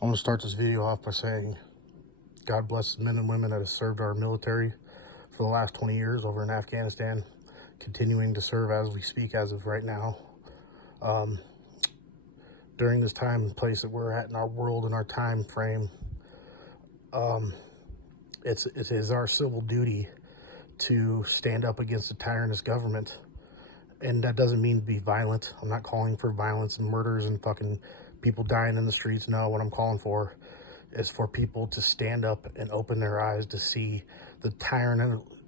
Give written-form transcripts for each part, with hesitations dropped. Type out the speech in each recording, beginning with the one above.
I want to start this video off by saying God bless the men and women that have served our military for the last 20 years over in Afghanistan, continuing to serve as we speak as of right now. During this time and place that we're at in our world and our time frame, it is our civil duty to stand up against a tyrannous government. And that doesn't mean to be violent. I'm not calling for violence and murders and fucking people dying in the streets. No, what I'm calling for is for people to stand up and open their eyes to see the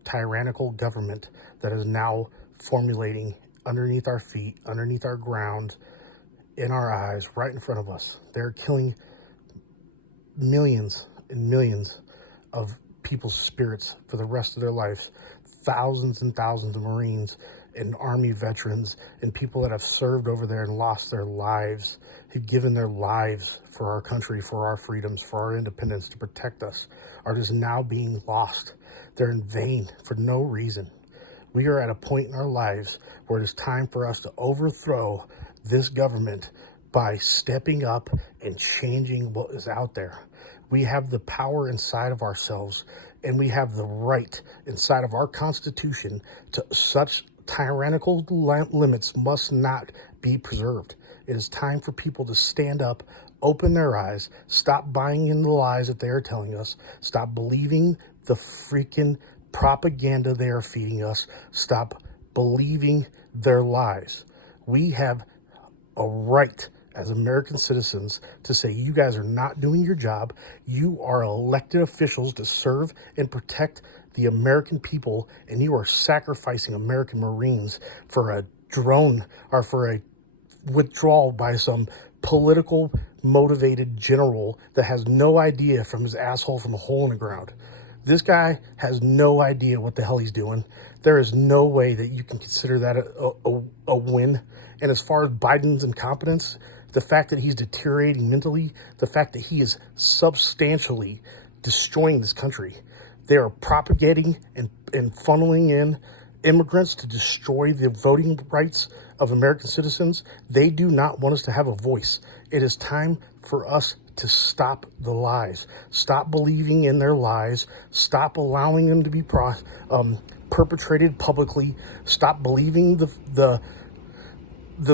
tyrannical government that is now formulating underneath our feet, underneath our ground, in our eyes, right in front of us. They're killing millions and millions of people's spirits for the rest of their lives. Thousands and thousands of Marines and Army veterans and people that have served over there and lost their lives, who've given their lives for our country, for our freedoms, for our independence, to protect us, are just now being lost. They're in vain for no reason. We are at a point in our lives where it is time for us to overthrow this government by stepping up and changing what is out there. We have the power inside of ourselves, and we have the right inside of our Constitution to such tyrannical limits must not be preserved. It is time for people to stand up, open their eyes, stop buying into the lies that they are telling us, stop believing the freaking propaganda they are feeding us, stop believing their lies. We have a right as American citizens to say, you guys are not doing your job. You are elected officials to serve and protect the American people, and you are sacrificing American Marines for a drone or for a withdrawal by some political motivated general that has no idea from his asshole from a hole in the ground. This guy has no idea what the hell he's doing. There is no way that you can consider that a win. And as far as Biden's incompetence, the fact that he's deteriorating mentally, the fact that he is substantially destroying this country. They are propagating and funneling in immigrants to destroy the voting rights of American citizens. They do not want us to have a voice. It is time for us to stop the lies. Stop believing in their lies. Stop allowing them to be perpetrated publicly. Stop believing the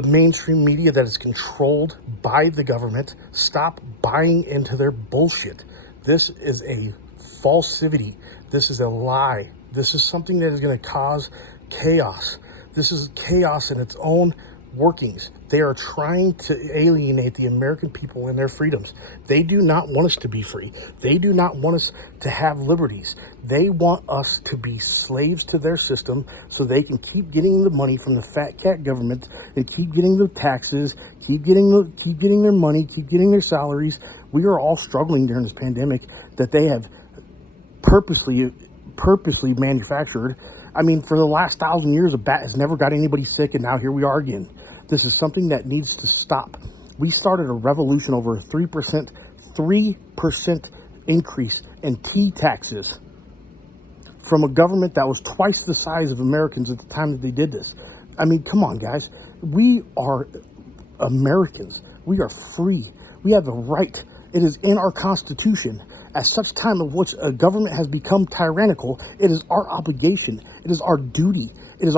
mainstream media that is controlled by the government. Stop buying into their bullshit. This is a falsity. This is a lie. This is something that is going to cause chaos. This is chaos in its own workings. They are trying to alienate the American people and their freedoms. They do not want us to be free. They do not want us to have liberties. They want us to be slaves to their system so they can keep getting the money from the fat cat government and keep getting the taxes, keep getting their money, keep getting their salaries. We are all struggling during this pandemic that they have purposely manufactured. I mean, for the last 1,000 years, a bat has never got anybody sick, and now here we are again. This is something that needs to stop. We started a revolution over a 3% increase in tea taxes from a government that was twice the size of Americans at the time that they did this. I mean, come on, guys. We are Americans. We are free. We have a right. It is in our Constitution. At such time of which a government has become tyrannical, it is our obligation. It is our duty. It is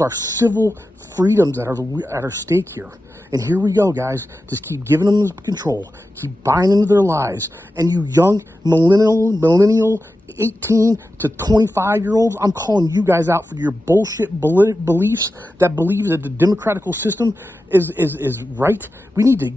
our civil freedoms that are at our stake here. And here we go, guys. Just keep giving them control. Keep buying into their lies. And you young millennial 18 to 25-year-olds, I'm calling you guys out for your bullshit beliefs that believe that the democratical system is right. We need to,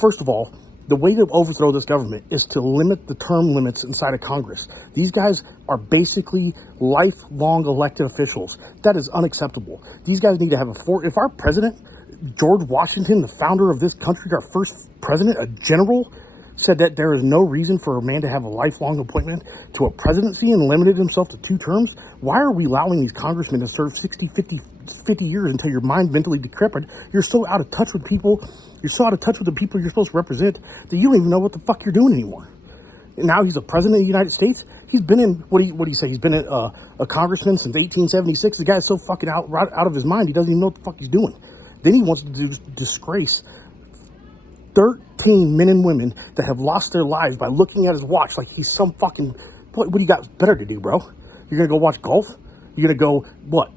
first of all, the way to overthrow this government is to limit the term limits inside of Congress. These guys are basically lifelong elected officials. That is unacceptable. These guys need to have if our president, George Washington, the founder of this country, our first president, a general, said that there is no reason for a man to have a lifelong appointment to a presidency and limited himself to 2 terms, why are we allowing these congressmen to serve 60, 50 years until your mind mentally decrepit? You're so out of touch with people. You're so out of touch with the people you're supposed to represent that you don't even know what the fuck you're doing anymore. And now he's a president of the United States. He's been in, what do you say? He's been a congressman since 1876. The guy's so fucking out of his mind, he doesn't even know what the fuck he's doing. Then he wants to disgrace 13 seeing men and women that have lost their lives by looking at his watch like he's some fucking, what do you got better to do, bro? You're gonna go watch golf? You're gonna go, what?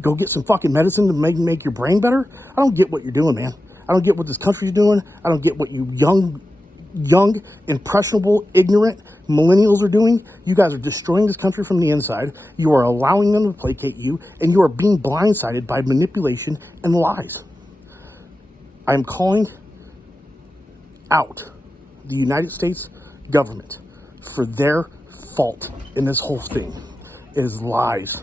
Go get some fucking medicine to make your brain better? I don't get what you're doing, man. I don't get what this country's doing. I don't get what you young, impressionable, ignorant millennials are doing. You guys are destroying this country from the inside. You are allowing them to placate you, and you are being blindsided by manipulation and lies. I'm calling out the United States government for their fault in this whole thing. It is lies.